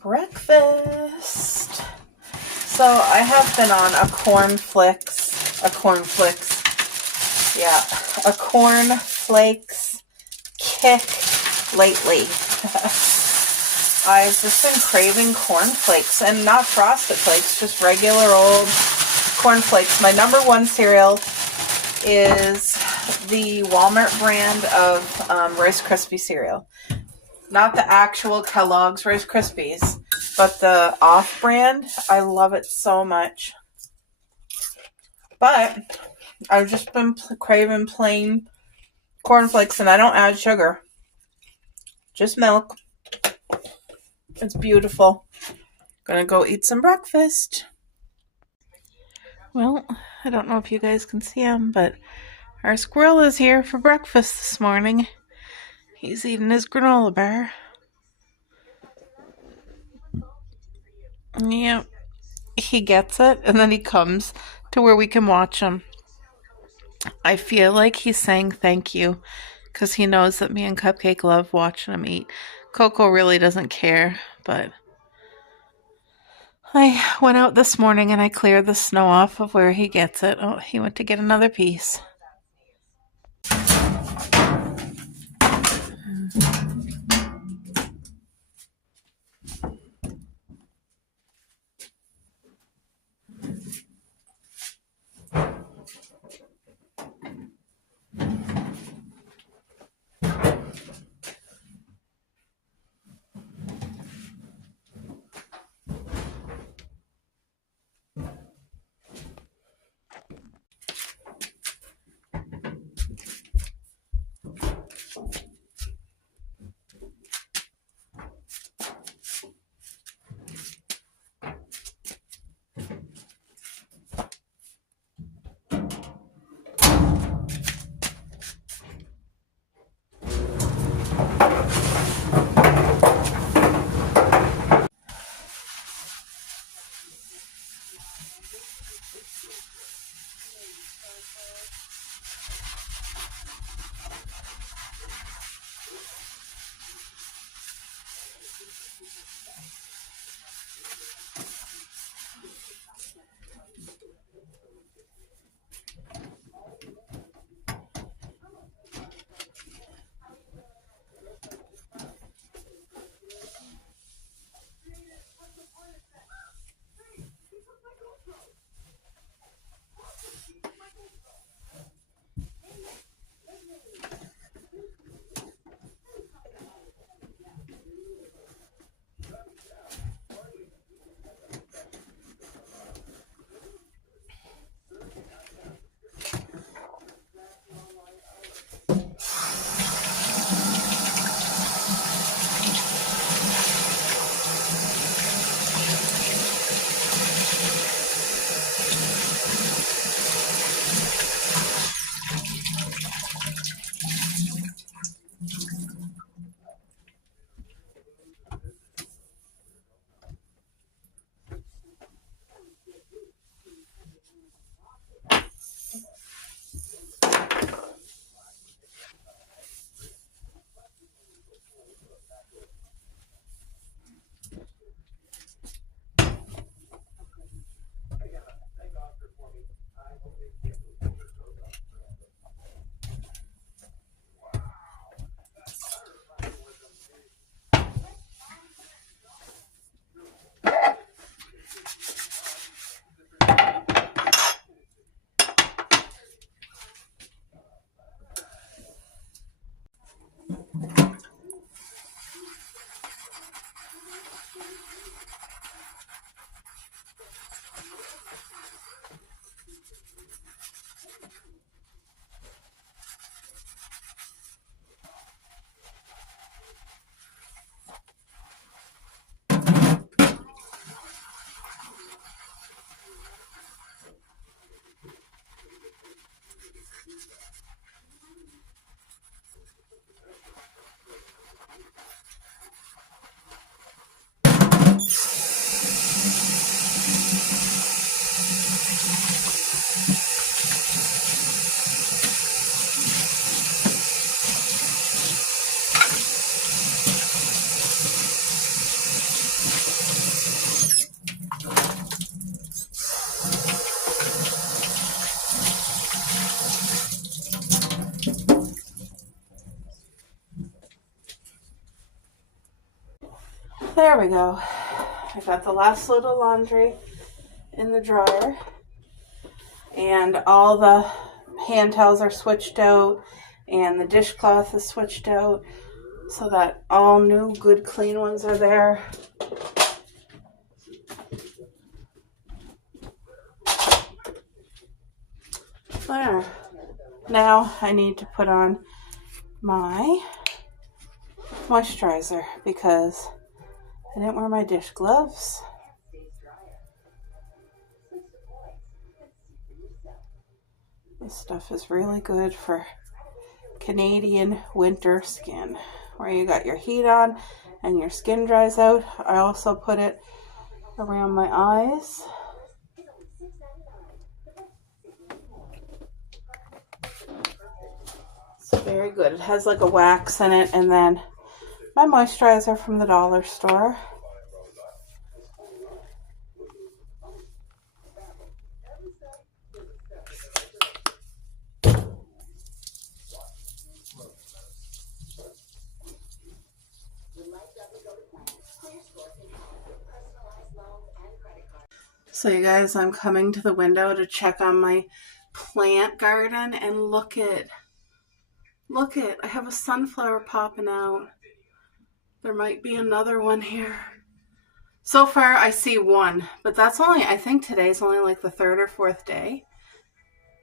Breakfast. So I have been on a cornflakes kick lately. I've just been craving cornflakes, and not frosted flakes, just regular old cornflakes. My number one cereal is the Walmart brand of Rice Krispie cereal. Not the actual Kellogg's Rice Krispies, but the off-brand. I love it so much. But I've just been craving plain cornflakes, and I don't add sugar. Just milk. It's beautiful. Gonna go eat some breakfast. Well, I don't know if you guys can see him, but our squirrel is here for breakfast this morning. He's eating his granola bar. Yep. He gets it, and then he comes to where we can watch him. I feel like he's saying thank you because he knows that me and Cupcake love watching him eat. Coco really doesn't care, but I went out this morning and I cleared the snow off of where he gets it. Oh, he went to get another piece. There we go. I got the last load of laundry in the dryer, and all the hand towels are switched out, and the dishcloth is switched out, so that all new good clean ones are there. There. Now I need to put on my moisturizer because I didn't wear my dish gloves. This stuff is really good for Canadian winter skin, where you got your heat on and your skin dries out. I also put it around my eyes. It's very good. It has like a wax in it, and then my moisturizer from the dollar store. So you guys, I'm coming to the window to check on my plant garden, and look it, I have a sunflower popping out. There might be another one here. So far I see one, but that's only, I think today's only like the 3rd or 4th day.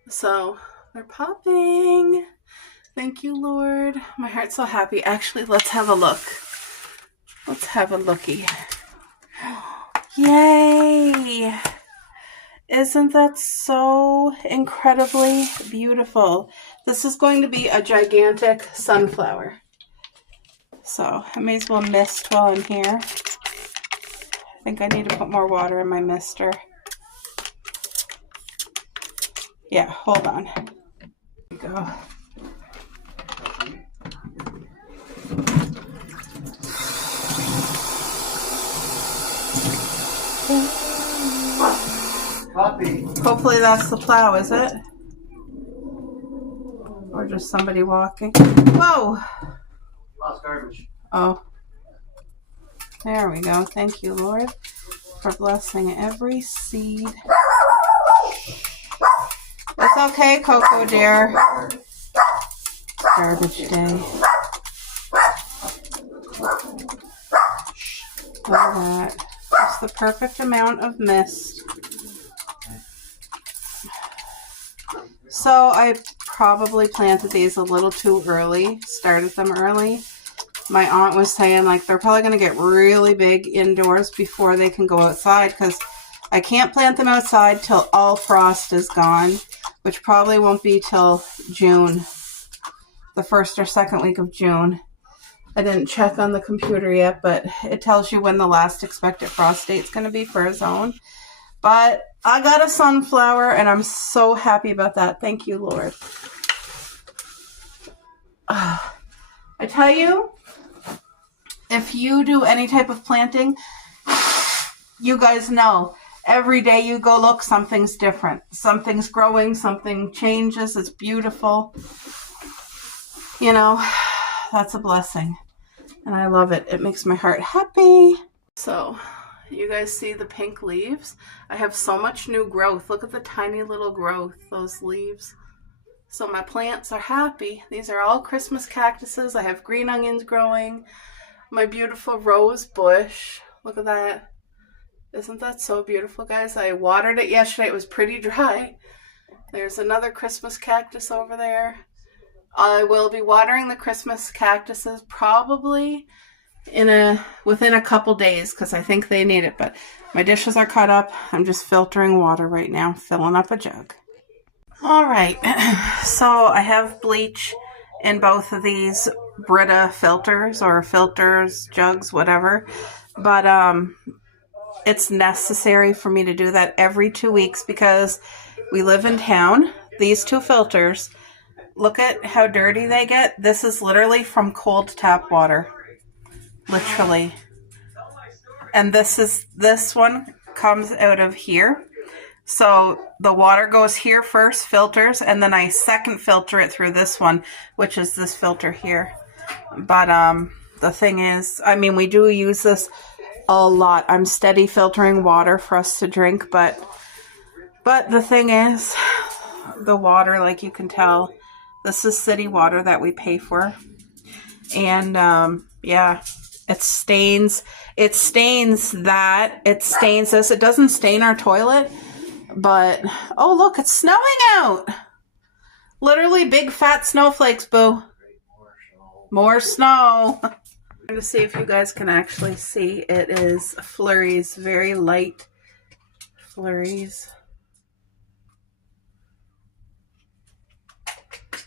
So they're popping. Thank you, Lord. My heart's so happy. Actually, let's have a look. Let's have a looky. Yay! Isn't that so incredibly beautiful? This is going to be a gigantic sunflower. So I may as well mist while I'm here. I think I need to put more water in my mister. Yeah, hold on. There we go. Hopefully that's the plow, is it? Or just somebody walking? Whoa! Lost garbage. Oh. There we go. Thank you, Lord, for blessing every seed. It's okay, Coco dear. Garbage day. Look at that. Just the perfect amount of mist. So I probably planted these a little too early, started them early. My aunt was saying like they're probably going to get really big indoors before they can go outside, because I can't plant them outside till all frost is gone, which probably won't be till June, the 1st or 2nd week of June. I didn't check on the computer yet, but it tells you when the last expected frost date is going to be for a zone. But I got a sunflower, and I'm so happy about that. Thank you, Lord. I tell you, if you do any type of planting, you guys know, every day you go look, something's different. Something's growing, something changes. It's beautiful. You know, that's a blessing. And I love it. It makes my heart happy. So, you guys see the pink leaves? I have so much new growth. Look at the tiny little growth, those leaves. So my plants are happy. These are all Christmas cactuses. I have green onions growing. My beautiful rose bush. Look at that. Isn't that so beautiful, guys? I watered it yesterday. It was pretty dry. There's another Christmas cactus over there. I will be watering the Christmas cactuses probably within a couple days, because I think they need it. But my dishes are cut up. I'm just filtering water right now, filling up a jug. All right, so I have bleach in both of these Brita filters, or filters, jugs, whatever. But it's necessary for me to do that every 2 weeks because we live in town. These 2 filters, look at how dirty they get. This is literally from cold tap water. Literally. And this one comes out of here. So the water goes here first, filters, and then I second filter it through this one, which is this filter here. But the thing is, I mean, we do use this a lot. I'm steady filtering water for us to drink, but the thing is, the water, like you can tell, this is city water that we pay for. And yeah, it stains that. It stains this. It doesn't stain our toilet, but oh look, it's snowing out. Literally big fat snowflakes, boo. More snow. I'm going to see if you guys can actually see. It is flurries, very light flurries.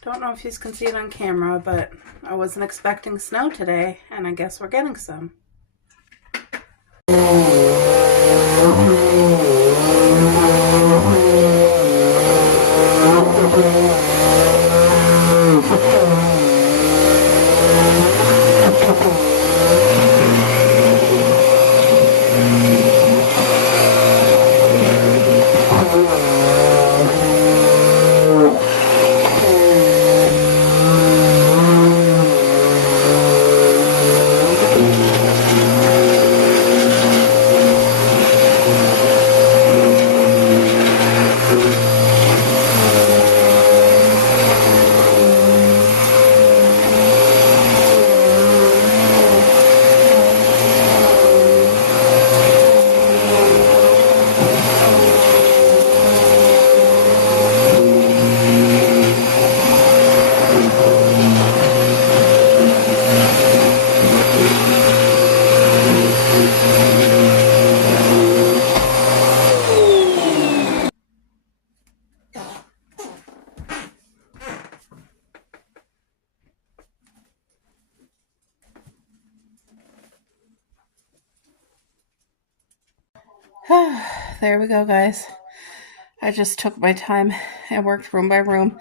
Don't know if you can see it on camera, but I wasn't expecting snow today, and I guess we're getting some. There we go, guys. I just took my time and worked room by room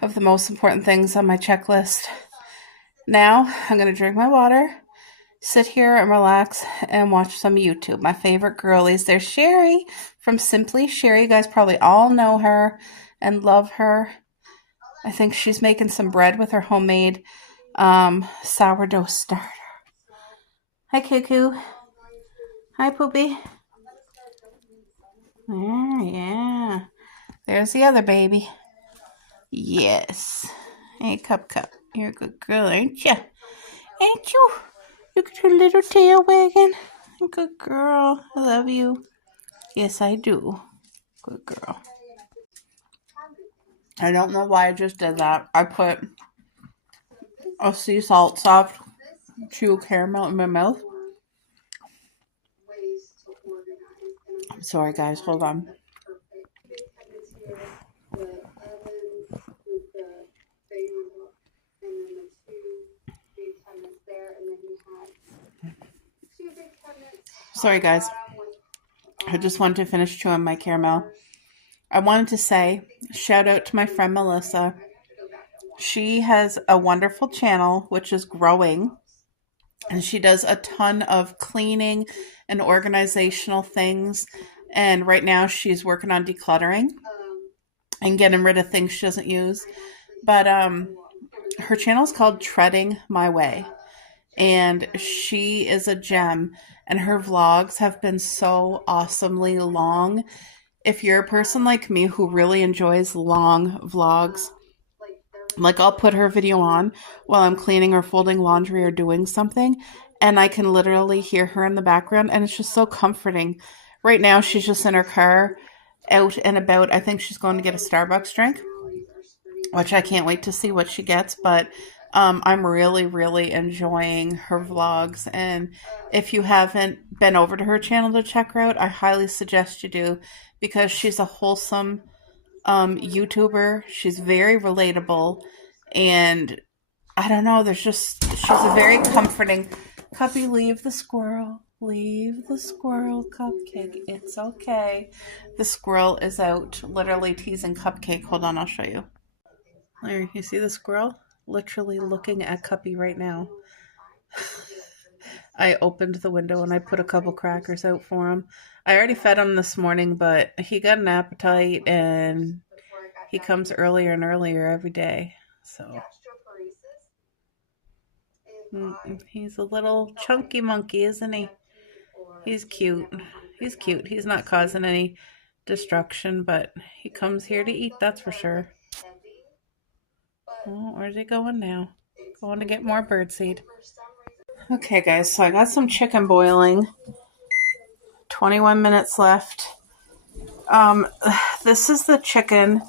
of the most important things on my checklist. Now I'm going to drink my water, sit here and relax and watch some YouTube. My favorite girlies. There's Sherry from Simply Sherry. You guys probably all know her and love her. I think she's making some bread with her homemade sourdough starter. Hi, Cuckoo. Hi, Poopy. Yeah. There's the other baby. Yes. Hey, Cup. You're a good girl, aren't you? Ain't you? Look at her little tail wagging. Good girl. I love you. Yes, I do. Good girl. I don't know why I just did that. I put a sea salt soft chew caramel in my mouth. I'm sorry, guys. Hold on. Sorry, guys. I just wanted to finish chewing my caramel. I wanted to say, shout out to my friend Melissa. She has a wonderful channel, which is growing. And she does a ton of cleaning and organizational things. And right now she's working on decluttering and getting rid of things she doesn't use. But her channel is called Treading My Way. And she is a gem. And her vlogs have been so awesomely long. If you're a person like me who really enjoys long vlogs, like I'll put her video on while I'm cleaning or folding laundry or doing something, and I can literally hear her in the background, and it's just so comforting. Right now, she's just in her car, out and about. I think she's going to get a Starbucks drink, which I can't wait to see what she gets, but I'm really, really enjoying her vlogs, and if you haven't been over to her channel to check her out, I highly suggest you do, because she's a wholesome YouTuber. She's very relatable, and I don't know, she's a very comforting. Cuppy, leave the squirrel. Leave the squirrel, Cupcake. It's okay. The squirrel is out literally teasing Cupcake. Hold on, I'll show you. There, you see the squirrel? Literally looking at Cuppy right now. I opened the window and I put a couple crackers out for him. I already fed him this morning, but he got an appetite and he comes earlier and earlier every day. So he's a little chunky monkey, isn't he? He's cute. He's cute. He's not causing any destruction, but he comes here to eat, that's for sure. Oh, where's he going now? Going to get more birdseed. Okay, guys, so I got some chicken boiling. 21 minutes left. This is the chicken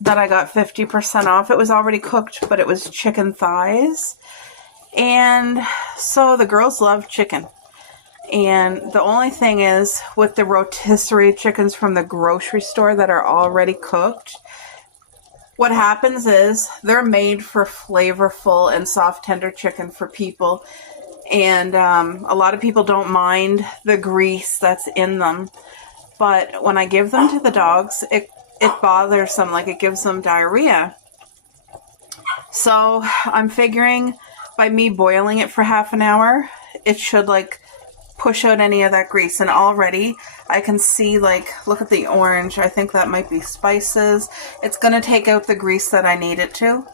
that I got 50% off. It was already cooked, but it was chicken thighs. And so the girls love chicken. And the only thing is, with the rotisserie chickens from the grocery store that are already cooked, what happens is they're made for flavorful and soft, tender chicken for people. And a lot of people don't mind the grease that's in them. But when I give them to the dogs, it bothers them, like it gives them diarrhea. So I'm figuring by me boiling it for half an hour, it should like push out any of that grease. And already I can see, like, look at the orange. I think that might be spices. It's going to take out the grease that I need it to.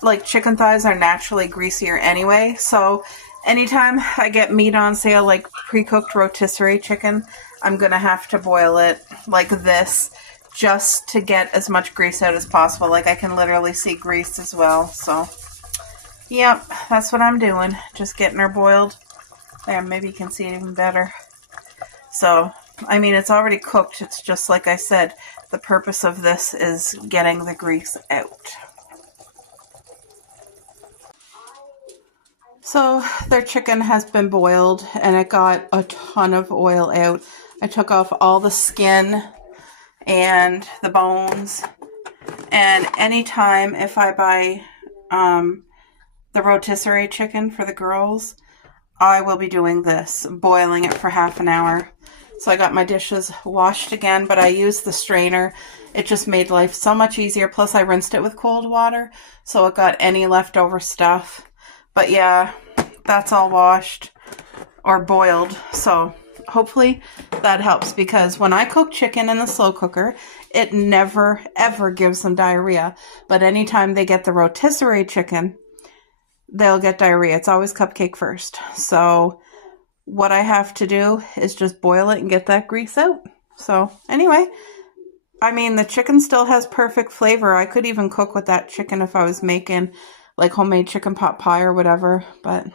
Like, chicken thighs are naturally greasier anyway. So anytime I get meat on sale, like pre-cooked rotisserie chicken, I'm going to have to boil it like this just to get as much grease out as possible. Like, I can literally see grease as well. So, yep, that's what I'm doing. Just getting her boiled. There, maybe you can see it even better. So, I mean, it's already cooked. It's just like I said, the purpose of this is getting the grease out. So, their chicken has been boiled, and it got a ton of oil out. I took off all the skin and the bones. And anytime if I buy the rotisserie chicken for the girls, I will be doing this, boiling it for half an hour. So I got my dishes washed again, but I used the strainer. It just made life so much easier. Plus I rinsed it with cold water, so it got any leftover stuff. But yeah, that's all washed or boiled. So hopefully that helps, because when I cook chicken in the slow cooker, it never ever gives them diarrhea. But anytime they get the rotisserie chicken, they'll get diarrhea. It's always cupcake first. So what I have to do is just boil it and get that grease out. So anyway, I mean, the chicken still has perfect flavor. I could even cook with that chicken if I was making like homemade chicken pot pie or whatever. But,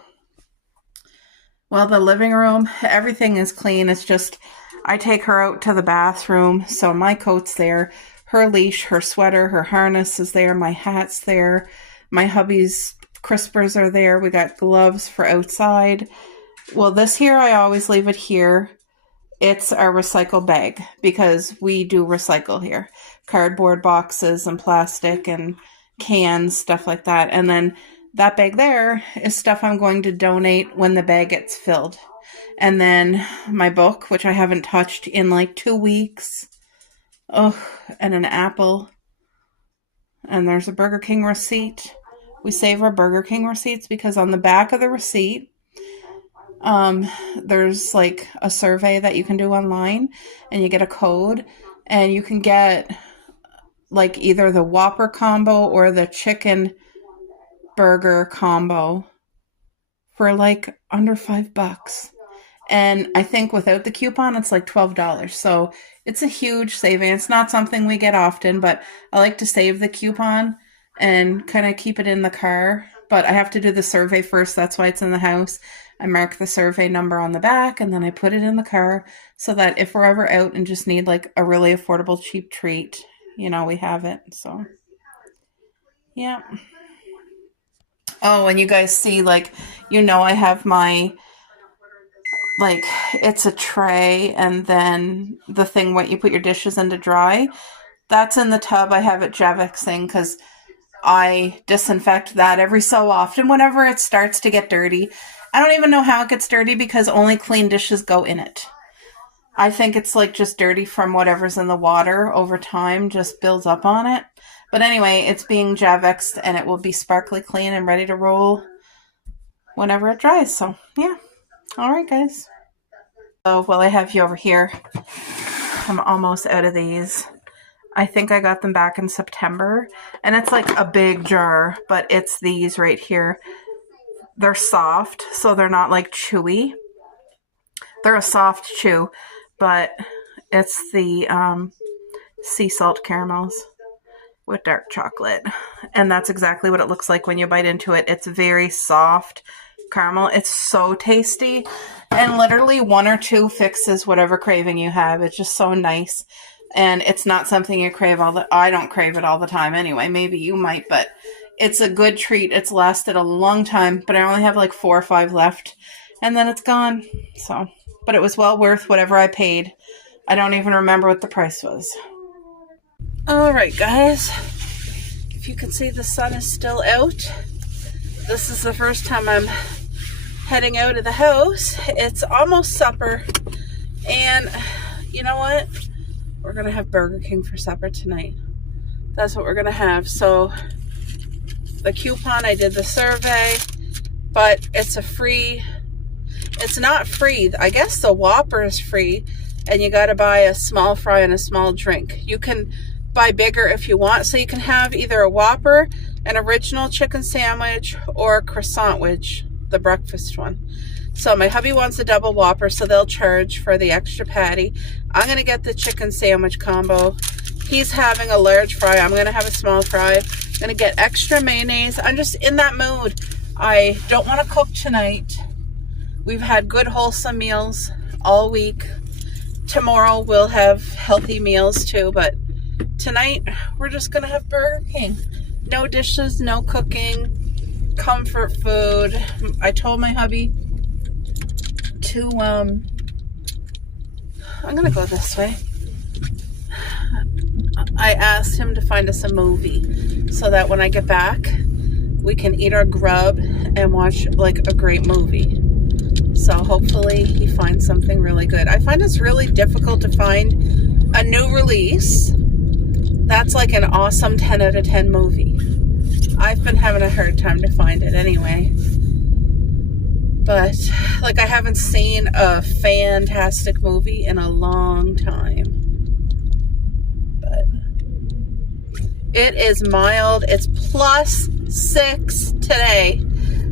well, the living room, everything is clean. It's just, I take her out to the bathroom. So my coat's there, her leash, her sweater, her harness is there, my hat's there, my hubby's crispers are there. We got gloves for outside. Well, this here, I always leave it here. It's our recycle bag because we do recycle here. Cardboard boxes and plastic and cans, stuff like that. And then that bag there is stuff I'm going to donate when the bag gets filled. And then my book, which I haven't touched in like 2 weeks. Oh, and an apple. And there's a Burger King receipt. We save our Burger King receipts because on the back of the receipt, there's like a survey that you can do online, and you get a code, and you can get like either the Whopper combo or the chicken burger combo for like under $5. And I think without the coupon, it's like $12. So it's a huge saving. It's not something we get often, but I like to save the coupon and kind of keep it in the car. But I have to do the survey first. That's why it's in the house. I mark the survey number on the back, and then I put it in the car so that if we're ever out and just need like a really affordable, cheap treat, you know, we have it. So, yeah. Oh, and you guys see, like, you know, I have my, like, it's a tray, and then the thing what you put your dishes in to dry. That's in the tub. I have it Javexing because I disinfect that every so often whenever it starts to get dirty. I don't even know how it gets dirty because only clean dishes go in it. I think it's like just dirty from whatever's in the water over time just builds up on it. But anyway, it's being Javexed and it will be sparkly clean and ready to roll whenever it dries. So, yeah. All right, guys. So, while I have you over here, I'm almost out of these. I think I got them back in September, and it's like a big jar, but it's these right here. They're soft, so they're not like chewy, They're a soft chew, but it's the sea salt caramels with dark chocolate. And that's exactly what it looks like when you bite into it. It's very soft caramel. It's so tasty. And literally 1 or 2 fixes whatever craving you have. It's just so nice. And it's not something you crave I don't crave it all the time anyway. Maybe you might, but it's a good treat. It's lasted a long time, but I only have like 4 or 5 left. And then it's gone. So, but it was well worth whatever I paid. I don't even remember what the price was. All right, guys. If you can see, the sun is still out. This is the first time I'm heading out of the house. It's almost supper. And you know what? We're going to have Burger King for supper tonight. That's what we're going to have. So the coupon, I did the survey, but it's not free. I guess the Whopper is free, and you got to buy a small fry and a small drink. You can buy bigger if you want, so you can have either a Whopper, an original chicken sandwich, or a croissant wedge, the breakfast one. So my hubby wants a double Whopper, so they'll charge for the extra patty. I'm going to get the chicken sandwich combo. He's having a large fry. I'm going to have a small fry. I'm going to get extra mayonnaise. I'm just in that mood. I don't want to cook tonight. We've had good wholesome meals all week. Tomorrow we'll have healthy meals too, but tonight we're just going to have Burger King. No dishes, no cooking, comfort food. I told my hubby to, I'm going to go this way. I asked him to find us a movie so that when I get back, we can eat our grub and watch like a great movie. So hopefully he finds something really good. I find it's really difficult to find a new release that's like an awesome 10 out of 10 movie. I've been having a hard time to find it anyway. But like, I haven't seen a fantastic movie in a long time. But it is mild. It's +6 today.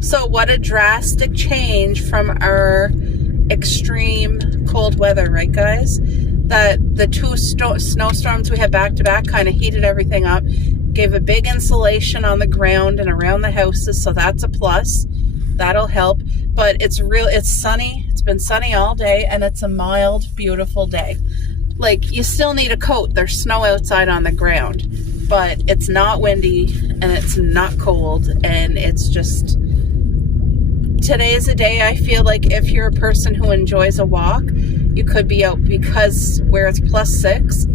So what a drastic change from our extreme cold weather, right guys? That the 2 snowstorms we had back to back kind of heated everything up, gave a big insulation on the ground and around the houses, so that's a plus. That'll help. But it's sunny. It's been sunny all day, and it's a mild, beautiful day. Like, you still need a coat. There's snow outside on the ground, but it's not windy and it's not cold, and it's just, today is a day I feel like if you're a person who enjoys a walk, you could be out, because where it's +6,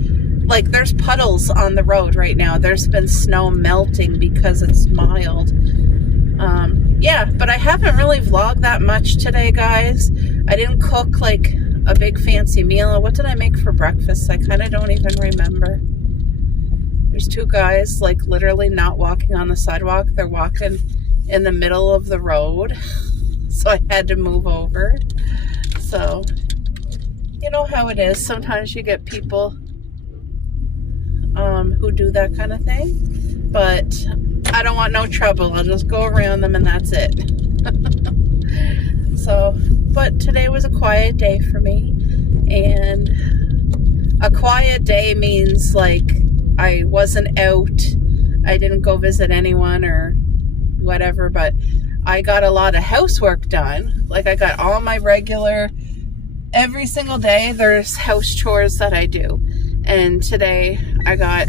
like, there's puddles on the road right now. There's been snow melting because it's mild. Yeah, but I haven't really vlogged that much today, guys. I didn't cook like a big fancy meal. What did I make for breakfast? I kind of don't even remember. There's 2 guys like literally not walking on the sidewalk. They're walking in the middle of the road. So I had to move over. So, you know how it is. Sometimes you get people who do that kind of thing. But I don't want no trouble. I'll just go around them and that's it. So, but today was a quiet day for me. And a quiet day means like I wasn't out. I didn't go visit anyone or whatever, but I got a lot of housework done. Like, I got all my regular, every single day there's house chores that I do. And today I got,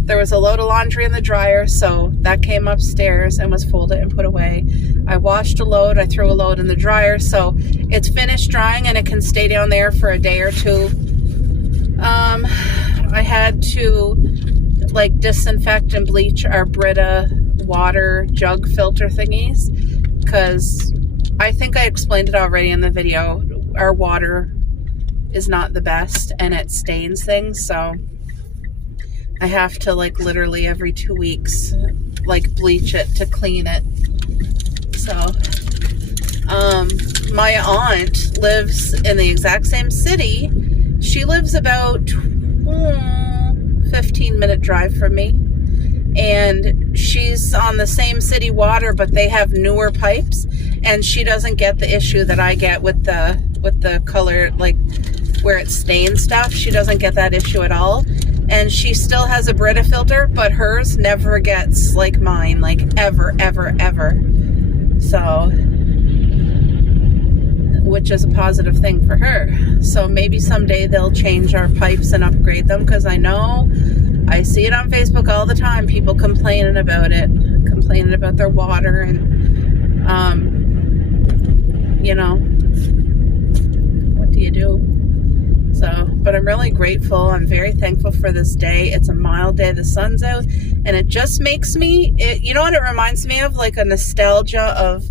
there was a load of laundry in the dryer, so that came upstairs and was folded and put away. I washed a load, I threw a load in the dryer, so it's finished drying and it can stay down there for a day or 2. I had to like disinfect and bleach our Brita water jug filter thingies, because I think I explained it already in the video. Our water is not the best and it stains things, so I have to like literally every 2 weeks like bleach it to clean it. So my aunt lives in the exact same city. She lives about 15-minute drive from me, and she's on the same city water, but they have newer pipes, and she doesn't get the issue that I get with with the color, like where it stains stuff. She doesn't get that issue at all. And she still has a Brita filter, but hers never gets like mine, like ever, ever, ever. So, which is a positive thing for her. So maybe someday they'll change our pipes and upgrade them, because I know I see it on Facebook all the time, people complaining about it, complaining about their water, and you know, what do you do? So, but I'm really grateful. I'm very thankful for this day. It's a mild day, the sun's out, and it just makes me, you know what it reminds me of? Like a nostalgia of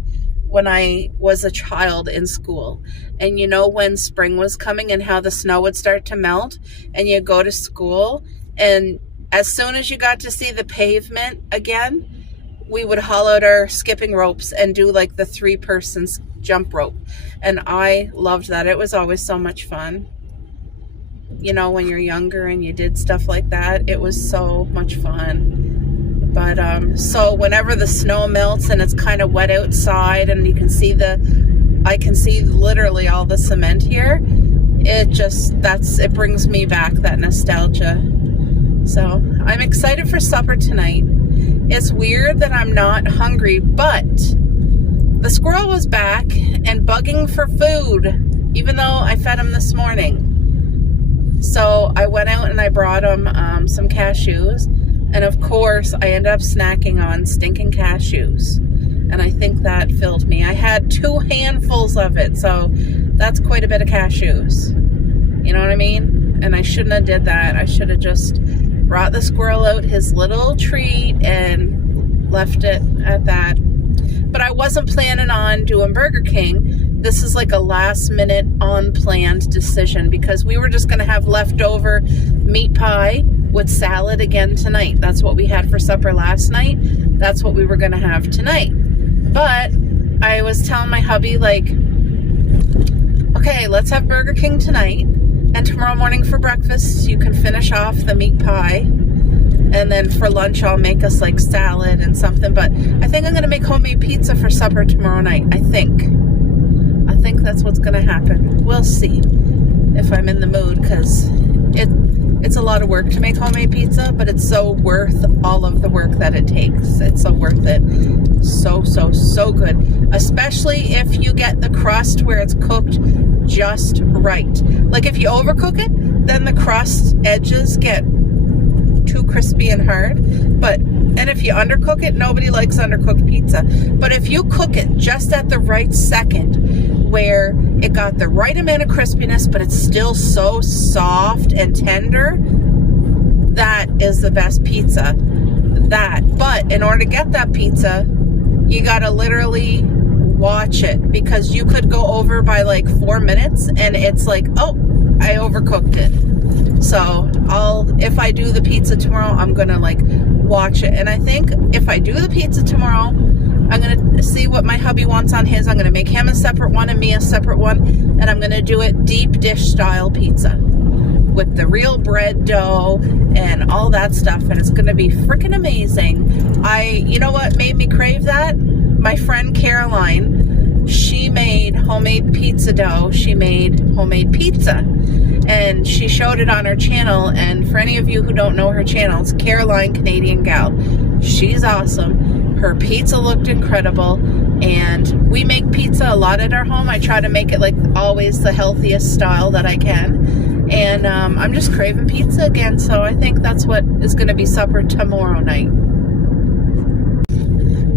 when I was a child in school, and you know, when spring was coming and how the snow would start to melt, and you go to school, and as soon as you got to see the pavement again, we would haul out our skipping ropes and do like the 3-person jump rope. And I loved that. It was always so much fun. You know, when you're younger and you did stuff like that, it was so much fun. But so whenever the snow melts and it's kind of wet outside, and you can see I can see literally all the cement here, it brings me back that nostalgia. So I'm excited for supper tonight. It's weird that I'm not hungry, but the squirrel was back and bugging for food, even though I fed him this morning. So I went out and I brought him some cashews, and of course I ended up snacking on stinking cashews, and I think that filled me. I had 2 handfuls of it, so that's quite a bit of cashews. You know what I mean? And I shouldn't have did that. I should have just brought the squirrel out his little treat and left it at that. But I wasn't planning on doing Burger King. This is like a last minute unplanned decision, because we were just going to have leftover meat pie with salad again tonight. That's what we had for supper last night. That's what we were going to have tonight. But I was telling my hubby, like, okay, let's have Burger King tonight, and tomorrow morning for breakfast you can finish off the meat pie, and then for lunch I'll make us like salad and something. But I think I'm going to make homemade pizza for supper tomorrow night. I think that's what's going to happen. We'll see if I'm in the mood, because it's a lot of work to make homemade pizza, but it's so worth all of the work that it takes. It's so worth it. So, so, so good. Especially if you get the crust where it's cooked just right. Like if you overcook it, then the crust edges get too crispy and hard. And if you undercook it, nobody likes undercooked pizza. But if you cook it just at the right second, where it got the right amount of crispiness, but it's still so soft and tender, that is the best pizza. But in order to get that pizza, you gotta literally watch it, because you could go over by like 4 minutes and it's like, oh, I overcooked it. So if I do the pizza tomorrow, I'm gonna like watch it. And I think if I do the pizza tomorrow, I'm gonna see what my hubby wants on his. I'm gonna make him a separate one and me a separate one, and I'm gonna do it deep dish style pizza with the real bread dough and all that stuff, and it's gonna be freaking amazing. You know what made me crave that? My friend Caroline, she made homemade pizza dough. She made homemade pizza, and she showed it on her channel. And for any of you who don't know her channel, it's Caroline Canadian Gal. She's awesome. Her pizza looked incredible, and we make pizza a lot at our home. I try to make it like always the healthiest style that I can, and I'm just craving pizza again. So I think that's what is going to be supper tomorrow night.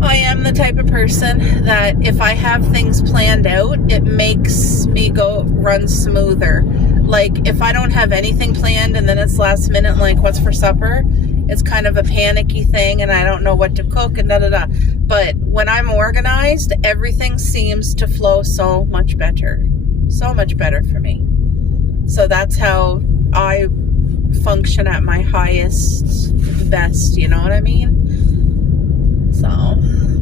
I am the type of person that if I have things planned out, it makes me run smoother. Like if I don't have anything planned and then it's last minute, like what's for supper, it's kind of a panicky thing and I don't know what to cook and da-da-da. But when I'm organized, everything seems to flow so much better. So much better for me. So that's how I function at my highest, best, you know what I mean? So,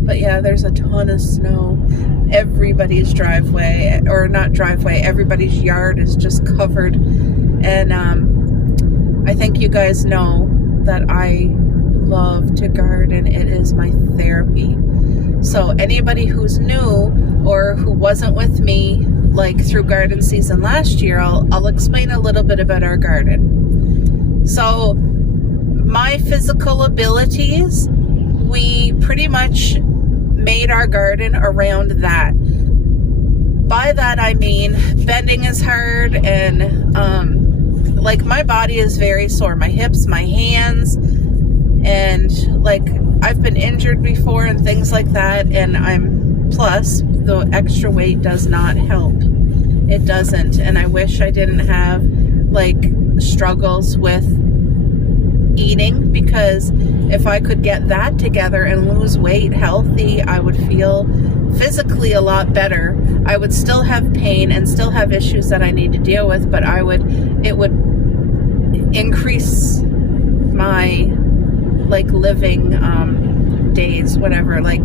but yeah, there's a ton of snow. Everybody's driveway, or not driveway, everybody's yard is just covered. And I think you guys know that I love to garden. It is my therapy. So anybody who's new or who wasn't with me like through garden season last year, I'll explain a little bit about our garden. So my physical abilities, we pretty much made our garden around that. By that I mean bending is hard, and like my body is very sore, my hips, my hands, and like I've been injured before and things like that, and plus the extra weight does not help. It doesn't. And I wish I didn't have like struggles with eating, because if I could get that together and lose weight healthy, I would feel physically a lot better. I would still have pain and still have issues that I need to deal with, but it would increase my like living days, whatever, like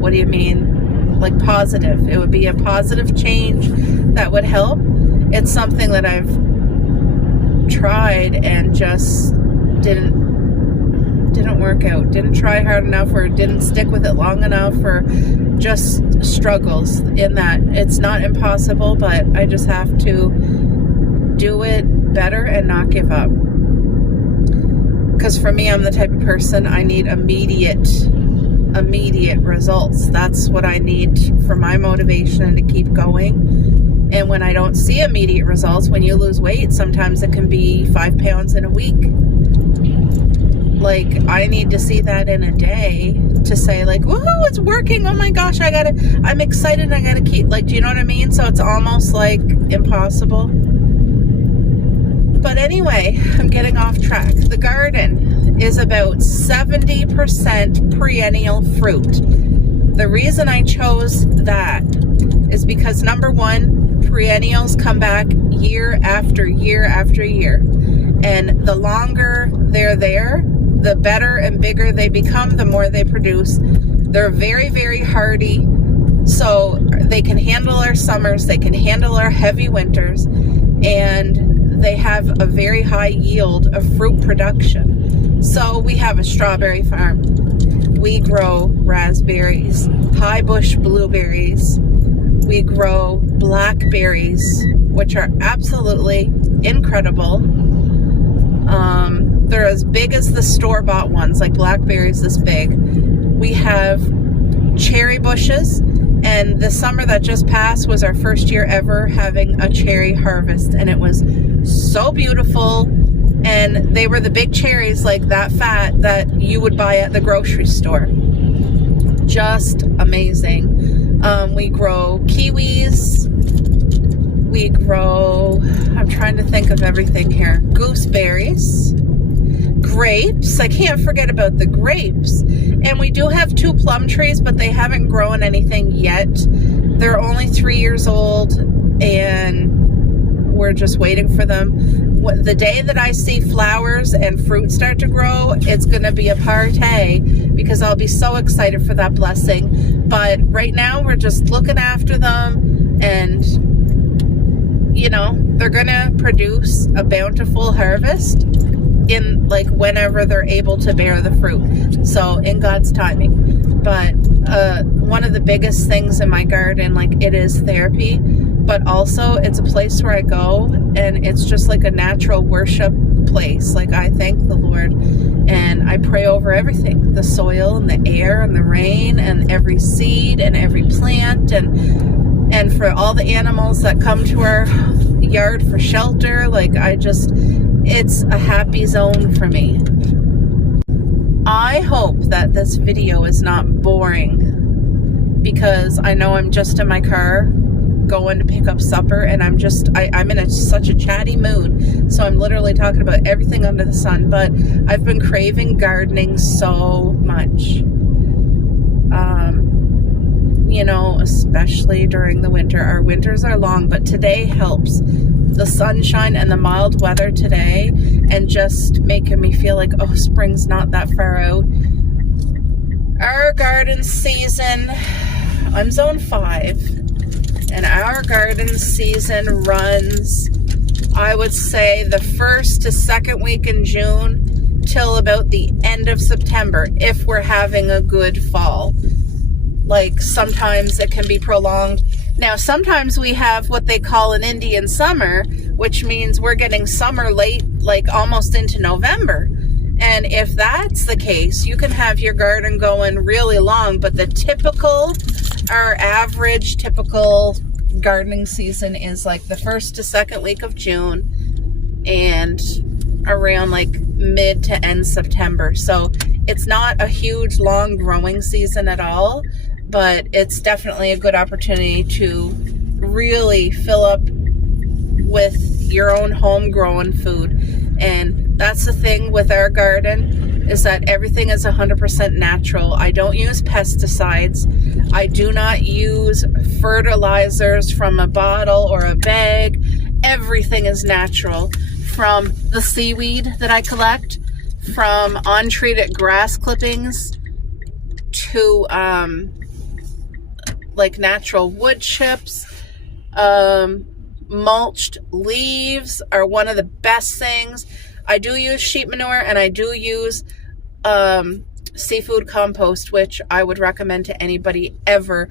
what do you mean, like positive. It would be a positive change that would help. It's something that I've tried and just didn't work out, didn't try hard enough, or didn't stick with it long enough, or just struggles in that. It's not impossible, but I just have to do it better and not give up. Because for me, I'm the type of person, I need immediate results. That's what I need for my motivation and to keep going. And when I don't see immediate results, when you lose weight, sometimes it can be 5 pounds in a week. Like, I need to see that in a day to say like, woohoo, it's working. Oh my gosh, I'm excited and I gotta keep, like, do you know what I mean? So it's almost like impossible. But anyway, I'm getting off track. The garden is about 70% perennial fruit. The reason I chose that is because, number one, perennials come back year after year after year. And the longer they're there, the better and bigger they become, the more they produce. They're very, very hardy, so they can handle our summers, they can handle our heavy winters, and they have a very high yield of fruit production. So we have a strawberry farm. We grow raspberries, high bush blueberries. We grow blackberries, which are absolutely incredible. They're as big as the store-bought ones, like blackberries this big. We have cherry bushes, and the summer that just passed was our first year ever having a cherry harvest, and it was so beautiful. And they were the big cherries, like that fat, that you would buy at the grocery store. Just amazing. We grow kiwis. We grow, I'm trying to think of everything here, gooseberries, grapes. I can't forget about the grapes. And we do have 2 plum trees, but they haven't grown anything yet. They're only 3 years old, and we're just waiting for them. The day that I see flowers and fruit start to grow, it's going to be a party, because I'll be so excited for that blessing. But right now, we're just looking after them, and you know, they're gonna produce a bountiful harvest in like whenever they're able to bear the fruit. So in God's timing. But one of the biggest things in my garden, like, it is therapy, but also it's a place where I go and it's just like a natural worship place. Like, I thank the Lord and I pray over everything, the soil and the air and the rain and every seed and every plant, and for all the animals that come to our yard for shelter. Like, it's a happy zone for me. I hope that this video is not boring, because I know I'm just in my car going to pick up supper, and I'm in such a chatty mood, so I'm literally talking about everything under the sun. But I've been craving gardening so much. You know, especially during the winter. Our winters are long, but today helps. The sunshine and the mild weather today, and just making me feel like, oh, spring's not that far out. Our garden season, I'm zone 5, and our garden season runs, I would say, the 1st to 2nd week in June till about the end of September, if we're having a good fall. Like, sometimes it can be prolonged. Now, sometimes we have what they call an Indian summer, which means we're getting summer late, like almost into November. And if that's the case, you can have your garden going really long, but the typical, our average typical gardening season is like the first to second week of June and around like mid to end September. So it's not a huge long growing season at all, but it's definitely a good opportunity to really fill up with your own homegrown food. And that's the thing with our garden, is that everything is 100% natural. I don't use pesticides. I do not use fertilizers from a bottle or a bag. Everything is natural. From the seaweed that I collect, from untreated grass clippings, to like natural wood chips. Mulched leaves are one of the best things. I do use sheep manure, and I do use seafood compost, which I would recommend to anybody ever.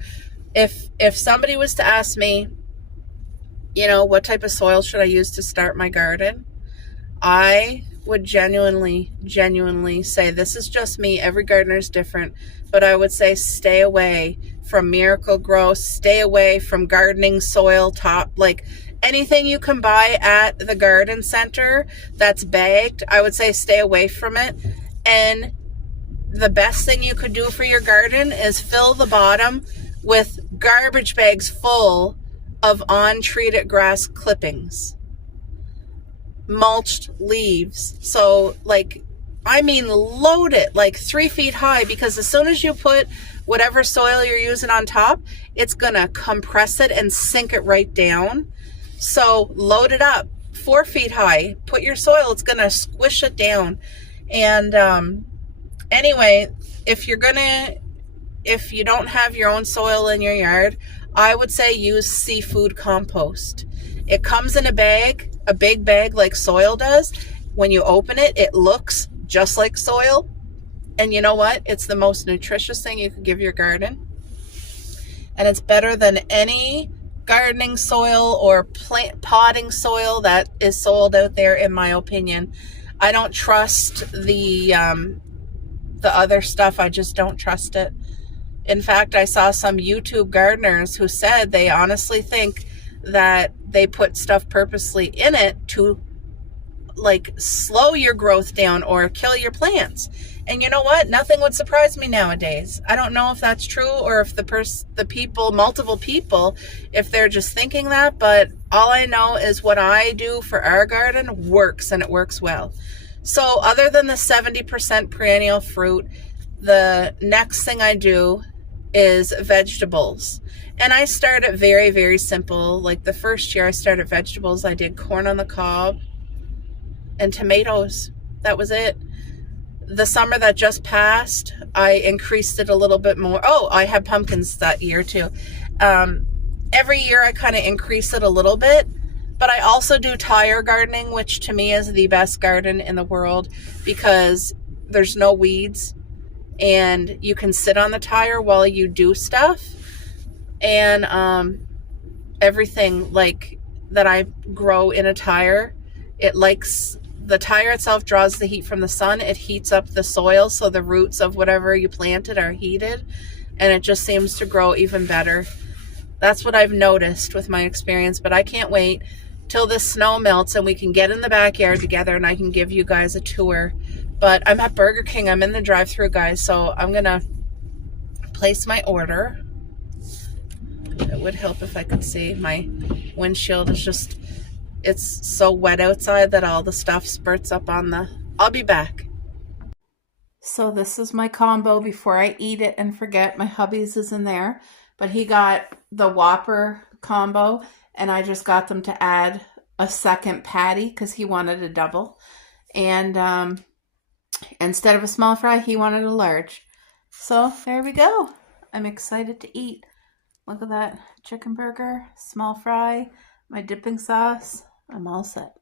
If somebody was to ask me, you know, what type of soil should I use to start my garden, I would genuinely say, this is just me, every gardener is different, but I would say stay away from Miracle-Gro, stay away from gardening soil top, like anything you can buy at the garden center that's bagged, I would say stay away from it. And the best thing you could do for your garden is fill the bottom with garbage bags full of untreated grass clippings, mulched leaves. So like, I mean, load it like 3 feet high, because as soon as you put whatever soil you're using on top, it's gonna compress it and sink it right down. So load it up 4 feet high, put your soil, it's gonna squish it down. And anyway, if you don't have your own soil in your yard, I would say use seafood compost. It comes in a bag, a big bag like soil does. When you open it, it looks just like soil. And you know what? It's the most nutritious thing you could give your garden. And it's better than any gardening soil or plant potting soil that is sold out there, in my opinion. I don't trust the other stuff. I just don't trust it. In fact, I saw some YouTube gardeners who said they honestly think that they put stuff purposely in it to like slow your growth down or kill your plants. And you know what? Nothing would surprise me nowadays. I don't know if that's true, or if multiple people, if they're just thinking that, but all I know is what I do for our garden works, and it works well. So other than the 70% perennial fruit, the next thing I do is vegetables. And I start it very, very simple. Like the first year I started vegetables, I did corn on the cob and tomatoes. That was it. The summer that just passed, I increased it a little bit more. Oh, I had pumpkins that year too. Every year I kind of increase it a little bit, but I also do tire gardening, which to me is the best garden in the world, because there's no weeds and you can sit on the tire while you do stuff. And everything like that I grow in a tire, the tire itself draws the heat from the sun. It heats up the soil, so the roots of whatever you planted are heated, and it just seems to grow even better. That's what I've noticed with my experience, but I can't wait till the snow melts and we can get in the backyard together and I can give you guys a tour. But I'm at Burger King. I'm in the drive-thru, guys, so I'm gonna place my order. It would help if I could see. My windshield is just, it's so wet outside that all the stuff spurts up on the... I'll be back. So this is my combo before I eat it and forget. My hubby's is in there, but he got the Whopper combo, and I just got them to add a second patty because he wanted a double. And instead of a small fry, he wanted a large. So there we go. I'm excited to eat. Look at that chicken burger, small fry, my dipping sauce. I'm all set.